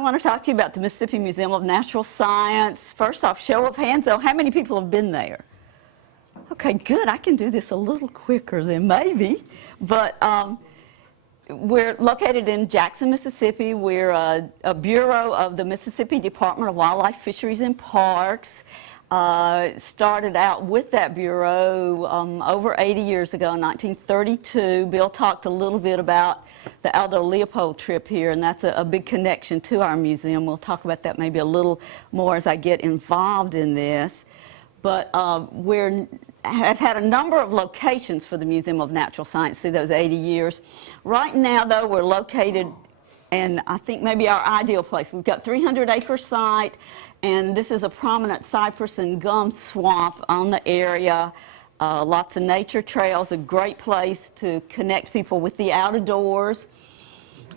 want to talk to you about the Mississippi Museum of Natural Science. First off, show of hands, though, how many people have been there? Okay, good. I can do this a little quicker than maybe. But we're located in Jackson, Mississippi. We're a bureau of the Mississippi Department of Wildlife, Fisheries, and Parks. Started out with that bureau over 80 years ago in 1932. Bill talked a little bit about the Aldo Leopold trip here, and that's a big connection to our museum. We'll talk about that maybe a little more as I get involved in this. But have had a number of locations for the Museum of Natural Science through those 80 years. Right now, though, we're located in, I think, maybe our ideal place. We've got 300-acre site, and this is a prominent cypress and gum swamp on the area. Lots of nature trails, a great place to connect people with the outdoors.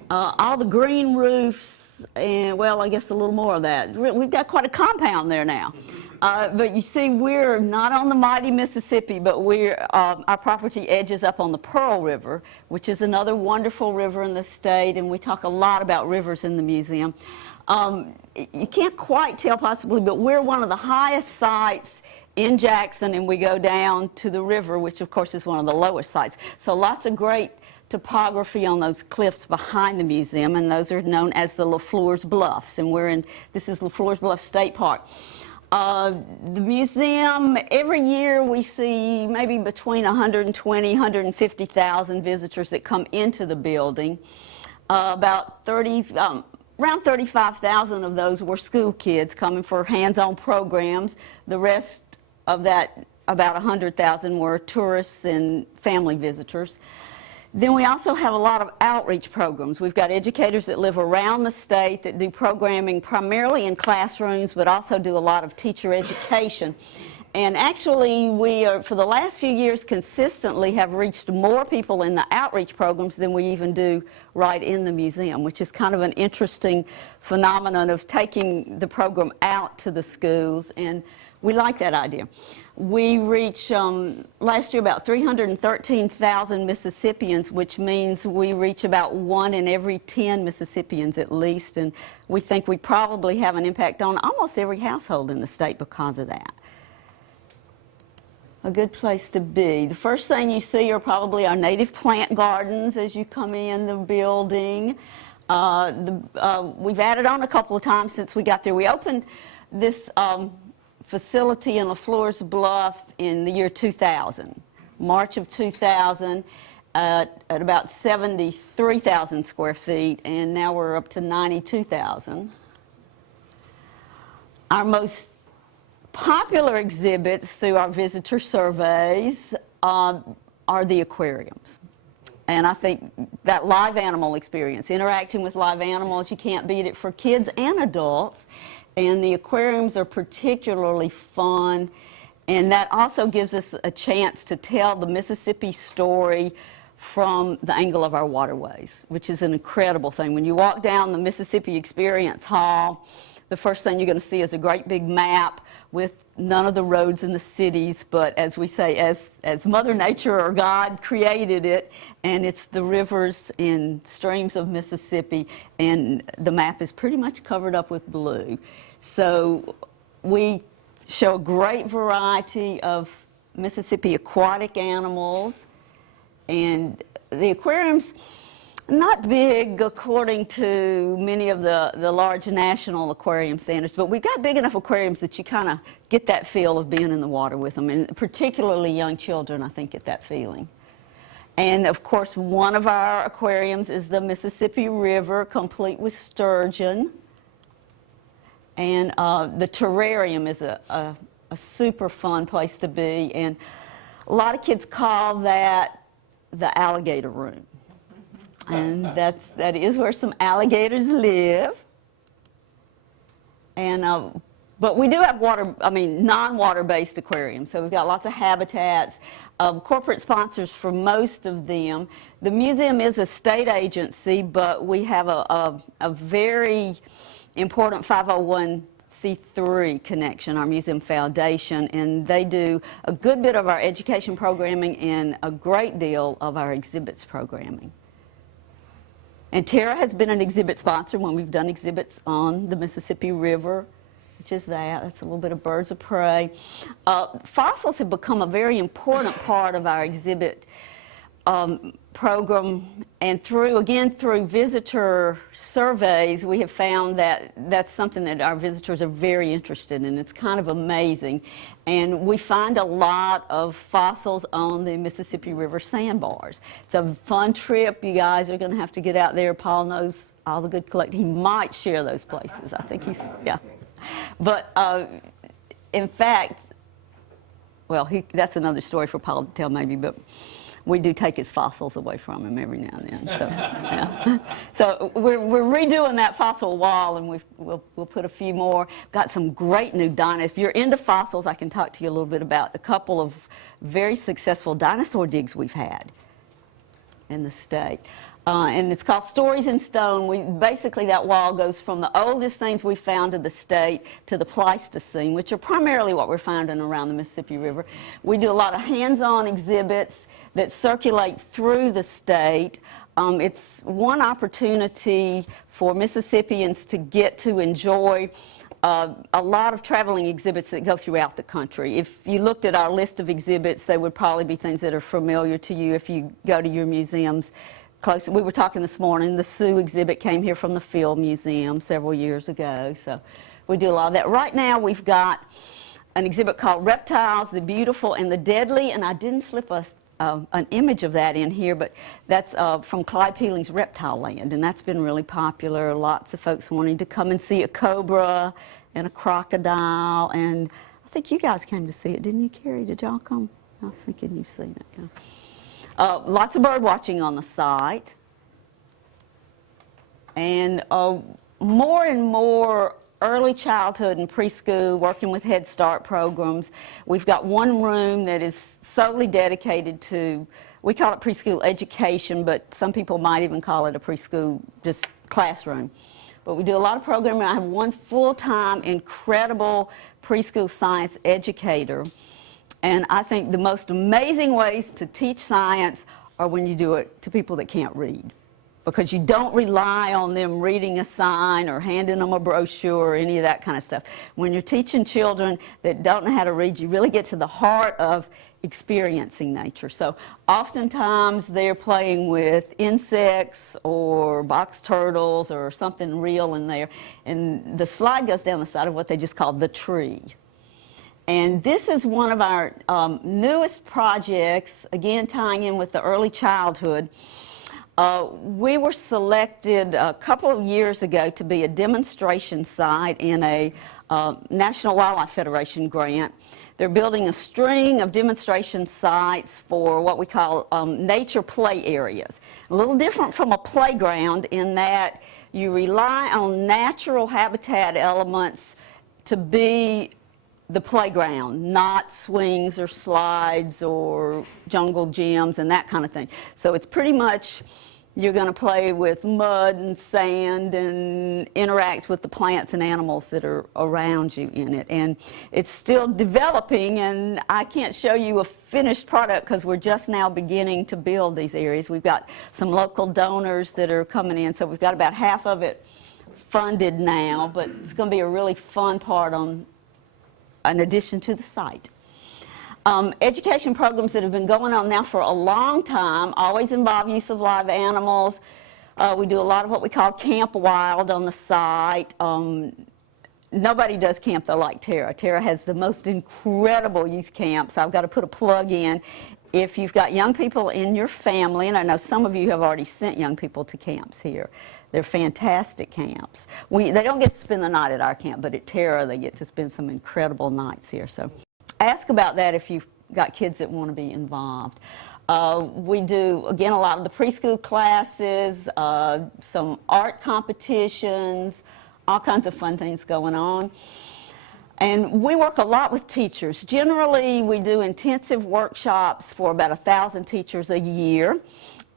All the green roofs, and well, I guess a little more of that. We've got quite a compound there now. But you see, we're not on the mighty Mississippi, but our property edges up on the Pearl River, which is another wonderful river in the state, and we talk a lot about rivers in the museum. You can't quite tell possibly, but we're one of the highest sites in Jackson, and we go down to the river, which of course is one of the lowest sites. So lots of great topography on those cliffs behind the museum, and those are known as the LaFleur's Bluffs, and this is LaFleur's Bluff State Park. The museum, every year we see maybe between 120, 150,000 visitors that come into the building. Around 35,000 of those were school kids coming for hands-on programs. The rest of that, about 100,000, were tourists and family visitors. Then we also have a lot of outreach programs. We've got educators that live around the state that do programming primarily in classrooms, but also do a lot of teacher education. And actually, we are, for the last few years, consistently have reached more people in the outreach programs than we even do right in the museum, which is kind of an interesting phenomenon of taking the program out to the schools, and we like that idea. We reach, last year, about 313,000 Mississippians, which means we reach about 1 in every 10 Mississippians at least, and we think we probably have an impact on almost every household in the state because of that. A good place to be. The first thing you see are probably our native plant gardens as you come in the building. We've added on a couple of times since we got there. We opened this facility in LaFleur's Bluff in the year 2000, March of 2000, at about 73,000 square feet, and now we're up to 92,000. Our most popular exhibits through our visitor surveys are the aquariums. And I think that live animal experience, interacting with live animals, you can't beat it for kids and adults. And the aquariums are particularly fun, and that also gives us a chance to tell the Mississippi story from the angle of our waterways, which is an incredible thing. When you walk down the Mississippi Experience Hall, the first thing you're going to see is a great big map with none of the roads in the cities, but as we say, as Mother Nature or God created it, and it's the rivers and streams of Mississippi, and the map is pretty much covered up with blue. So we show a great variety of Mississippi aquatic animals, and the aquariums, not big according to many of the large national aquarium standards, but we've got big enough aquariums that you kind of get that feel of being in the water with them, and particularly young children, I think, get that feeling. And of course, one of our aquariums is the Mississippi River, complete with sturgeon. And the terrarium is a super fun place to be, and a lot of kids call that the alligator room. And that is where some alligators live. And but we do have non-water-based aquariums. So we've got lots of habitats, corporate sponsors for most of them. The museum is a state agency, but we have a very important 501c3 connection, our Museum Foundation, and they do a good bit of our education programming and a great deal of our exhibits programming. And Tara has been an exhibit sponsor when we've done exhibits on the Mississippi River, which is that's a little bit of birds of prey. Fossils have become a very important part of our exhibit program, and through visitor surveys, we have found that that's something that our visitors are very interested in. It's kind of amazing. And we find a lot of fossils on the Mississippi River sandbars. It's a fun trip. You guys are going to have to get out there. Paul knows all the good collecting. He might share those places. I think yeah. But in fact, well, that's another story for Paul to tell maybe, but we do take his fossils away from him every now and then. So, yeah. So we're redoing that fossil wall, and we'll put a few more. Got some great new dinosaurs. If you're into fossils, I can talk to you a little bit about a couple of very successful dinosaur digs we've had in the state. And it's called Stories in Stone. Basically, that wall goes from the oldest things we found in the state to the Pleistocene, which are primarily what we're finding around the Mississippi River. We do a lot of hands-on exhibits that circulate through the state. It's one opportunity for Mississippians to get to enjoy a lot of traveling exhibits that go throughout the country. If you looked at our list of exhibits, they would probably be things that are familiar to you if you go to your museums. Close. We were talking this morning, the Sioux exhibit came here from the Field Museum several years ago, so we do a lot of that. Right now we've got an exhibit called Reptiles, the Beautiful and the Deadly, and I didn't slip an image of that in here, but that's from Clyde Peeling's Reptile Land, and that's been really popular. Lots of folks wanting to come and see a cobra and a crocodile, and I think you guys came to see it, didn't you, Carrie? Did y'all come? I was thinking you've seen it, yeah. Lots of bird watching on the site, and more and more early childhood and preschool, working with Head Start programs. We've got one room that is solely dedicated to, we call it preschool education, but some people might even call it a preschool just classroom. But we do a lot of programming. I have one full-time, incredible preschool science educator. And I think the most amazing ways to teach science are when you do it to people that can't read, because you don't rely on them reading a sign or handing them a brochure or any of that kind of stuff. When you're teaching children that don't know how to read, you really get to the heart of experiencing nature. So oftentimes they're playing with insects or box turtles or something real in there, and the slide goes down the side of what they just call the tree. And this is one of our newest projects, again tying in with the early childhood. We were selected a couple of years ago to be a demonstration site in a National Wildlife Federation grant. They're building a string of demonstration sites for what we call nature play areas. A little different from a playground in that you rely on natural habitat elements to be the playground, not swings or slides or jungle gyms and that kind of thing. So it's pretty much you're going to play with mud and sand and interact with the plants and animals that are around you in it. And it's still developing, and I can't show you a finished product because we're just now beginning to build these areas. We've got some local donors that are coming in, so we've got about half of it funded now, but it's going to be a really fun part in addition to the site. Education programs that have been going on now for a long time always involve use of live animals. We do a lot of what we call Camp Wild on the site. Nobody does camp though like Tara. Tara has the most incredible youth camp, so I've got to put a plug in. If you've got young people in your family, and I know some of you have already sent young people to camps here, they're fantastic camps. They don't get to spend the night at our camp, but at Tara they get to spend some incredible nights here. So ask about that if you've got kids that want to be involved. We do, again, a lot of the preschool classes, some art competitions, all kinds of fun things going on. And we work a lot with teachers. Generally, we do intensive workshops for about 1,000 teachers a year.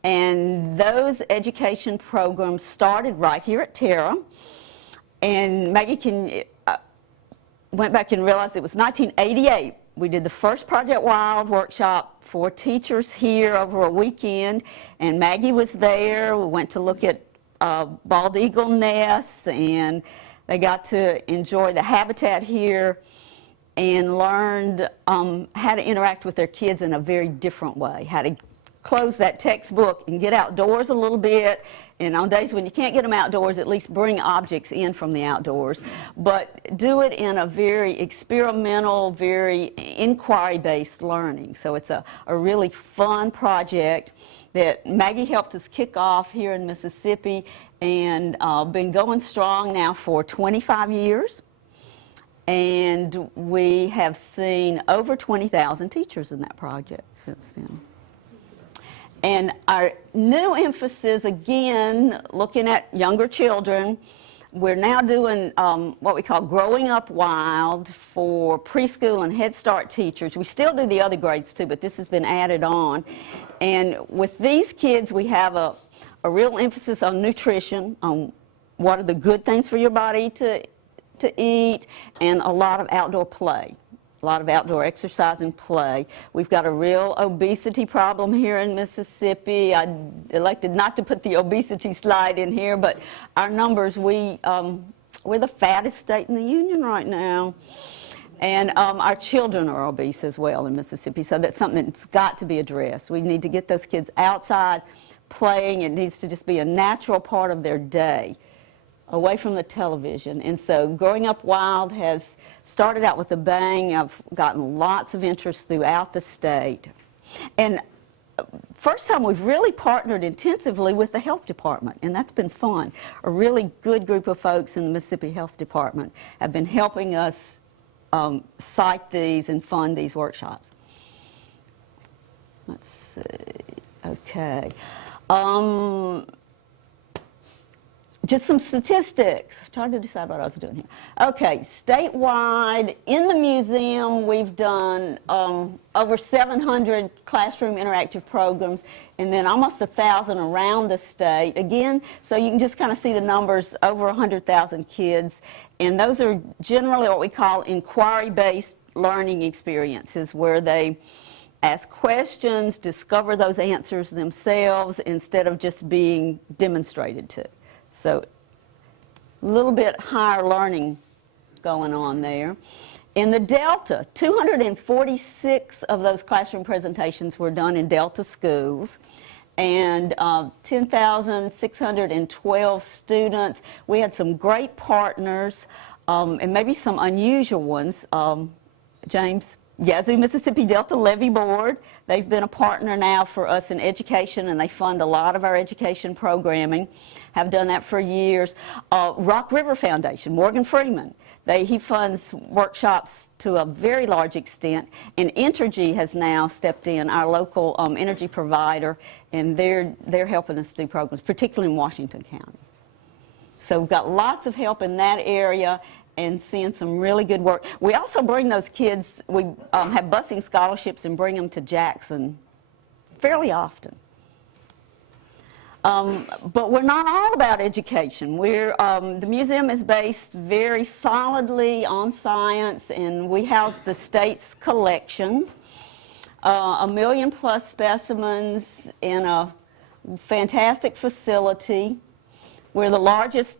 And those education programs started right here at Tara. And Maggie went back and realized it was 1988. We did the first Project Wild workshop for teachers here over a weekend, and Maggie was there. We went to look at bald eagle nests, and they got to enjoy the habitat here and learned how to interact with their kids in a very different way, how to close that textbook and get outdoors a little bit, and on days when you can't get them outdoors, at least bring objects in from the outdoors, but do it in a very experimental, very inquiry-based learning. So it's a really fun project that Maggie helped us kick off here in Mississippi, and been going strong now for 25 years. And we have seen over 20,000 teachers in that project since then. And our new emphasis, again, looking at younger children, we're now doing what we call Growing Up Wild for preschool and Head Start teachers. We still do the other grades too, but this has been added on. And with these kids, we have a real emphasis on nutrition, on what are the good things for your body to eat, and a lot of outdoor play, a lot of outdoor exercise and play. We've got a real obesity problem here in Mississippi. I elected not to put the obesity slide in here, but our numbers, we're the fattest state in the union right now. And our children are obese as well in Mississippi, so that's something that's got to be addressed. We need to get those kids outside playing. It needs to just be a natural part of their day, away from the television. And so Growing Up Wild has started out with a bang. I've gotten lots of interest throughout the state. And first time we've really partnered intensively with the health department, and that's been fun. A really good group of folks in the Mississippi Health Department have been helping us cite these and fund these workshops. Let's see. Okay. Just some statistics. Trying to decide what I was doing here. Okay, statewide, in the museum, we've done over 700 classroom interactive programs, and then almost 1,000 around the state. Again, so you can just kind of see the numbers, over 100,000 kids, and those are generally what we call inquiry-based learning experiences, where they ask questions, discover those answers themselves, instead of just being demonstrated to. So a little bit higher learning going on there. In the Delta, 246 of those classroom presentations were done in Delta schools, and 10,612 students. We had some great partners, and maybe some unusual ones. James, Yazoo Mississippi Delta Levy Board, they've been a partner now for us in education, and they fund a lot of our education programming, have done that for years. Rock River Foundation, Morgan Freeman, he funds workshops to a very large extent, and Entergy has now stepped in, our local energy provider, and they're helping us do programs, particularly in Washington County. So we've got lots of help in that area, and seeing some really good work. We also bring those kids, we have busing scholarships and bring them to Jackson fairly often. But we're not all about education. The museum is based very solidly on science, and we house the state's collections. 1 million plus specimens in a fantastic facility. We're the largest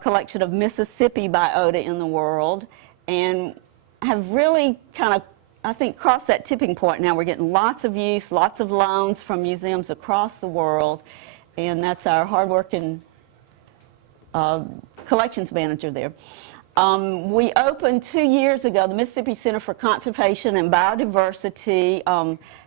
collection of Mississippi biota in the world, and have really kind of, I think, crossed that tipping point now. We're getting lots of use, lots of loans from museums across the world, and that's our hardworking collections manager there. We opened 2 years ago the Mississippi Center for Conservation and Biodiversity.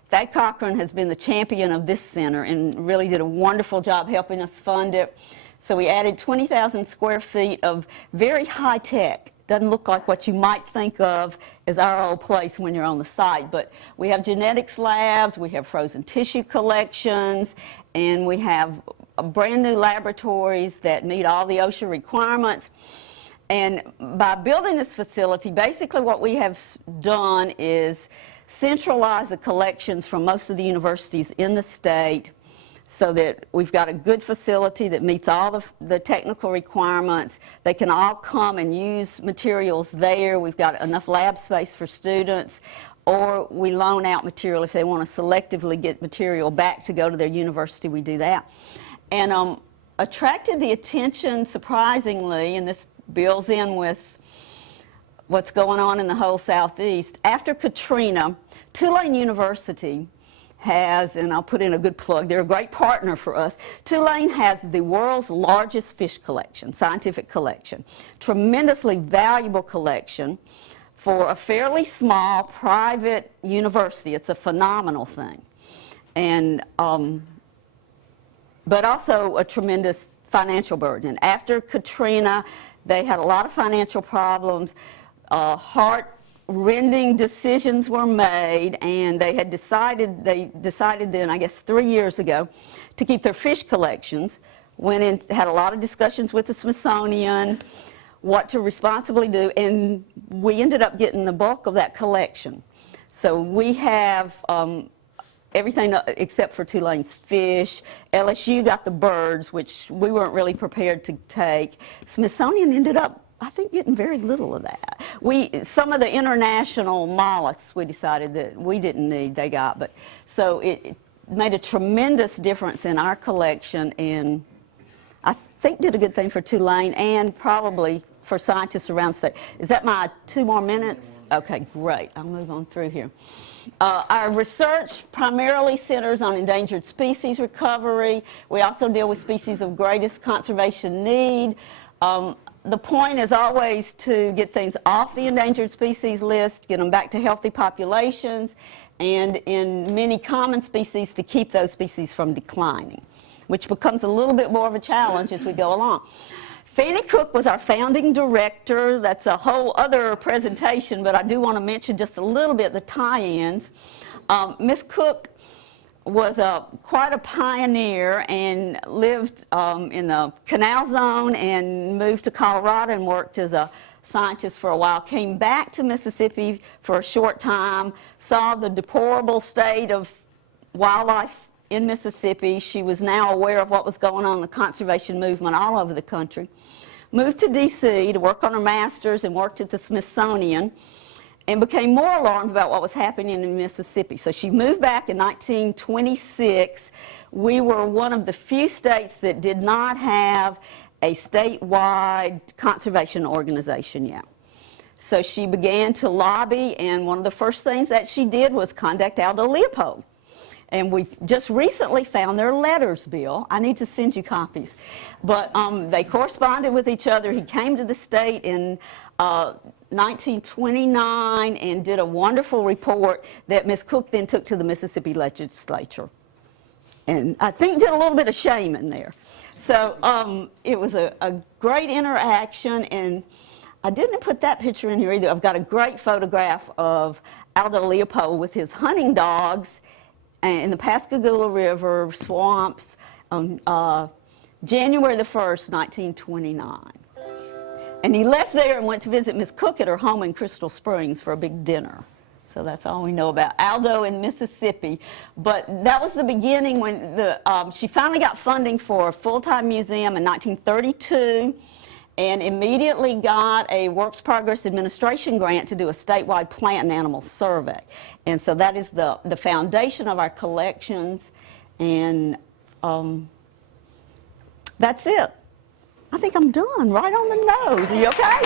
Thad Cochran has been the champion of this center and really did a wonderful job helping us fund it. So we added 20,000 square feet of very high tech. Doesn't look like what you might think of as our old place when you're on the site, but we have genetics labs, we have frozen tissue collections, and we have brand new laboratories that meet all the OSHA requirements. And by building this facility, basically what we have done is centralize the collections from most of the universities in the state, so that we've got a good facility that meets all the technical requirements. They can all come and use materials there. We've got enough lab space for students, or we loan out material if they want to selectively get material back to go to their university. We do that. And attracted the attention, surprisingly, and this builds in with what's going on in the whole Southeast. After Katrina, Tulane University has, and I'll put in a good plug, they're a great partner for us. Tulane has the world's largest fish collection, scientific collection, tremendously valuable collection for a fairly small private university. It's a phenomenal thing. And, but also a tremendous financial burden. After Katrina, they had a lot of financial problems. Heart-rending decisions were made, and they decided then, I guess 3 years ago, to keep their fish collections. Went in, had a lot of discussions with the Smithsonian, what to responsibly do, and we ended up getting the bulk of that collection. So we have everything except for Tulane's fish. LSU got the birds, which we weren't really prepared to take. Smithsonian ended up, I think, getting very little of that. Some of the international mollusks we decided that we didn't need, they got, but so it made a tremendous difference in our collection, and I think did a good thing for Tulane and probably for scientists around the state. Is that my 2 more minutes? Okay, great. I'll move on through here. Our research primarily centers on endangered species recovery. We also deal with species of greatest conservation need. The point is always to get things off the endangered species list, get them back to healthy populations, and in many common species to keep those species from declining, which becomes a little bit more of a challenge as we go along. Fannie Cook was our founding director. That's a whole other presentation, but I do want to mention just a little bit the tie-ins. Miss Cook was quite a pioneer and lived in the Canal Zone and moved to Colorado and worked as a scientist for a while. Came back to Mississippi for a short time, saw the deplorable state of wildlife in Mississippi. She was now aware of what was going on in the conservation movement all over the country. Moved to D.C. to work on her master's and worked at the Smithsonian, and became more alarmed about what was happening in Mississippi. So she moved back in 1926. We were one of the few states that did not have a statewide conservation organization yet. So she began to lobby, and one of the first things that she did was contact Aldo Leopold. And we just recently found their letters, Bill. I need to send you copies. But they corresponded with each other. He came to the state in 1929 and did a wonderful report that Ms. Cook then took to the Mississippi legislature. And I think did a little bit of shaming there. So it was a great interaction, and I didn't put that picture in here either. I've got a great photograph of Aldo Leopold with his hunting dogs in the Pascagoula River swamps on January the 1st, 1929. And he left there and went to visit Miss Cook at her home in Crystal Springs for a big dinner. So that's all we know about Aldo in Mississippi. But that was the beginning when she finally got funding for a full-time museum in 1932, and immediately got a Works Progress Administration grant to do a statewide plant and animal survey. And so that is the foundation of our collections, and that's it. I think I'm done, right on the nose. Are you okay?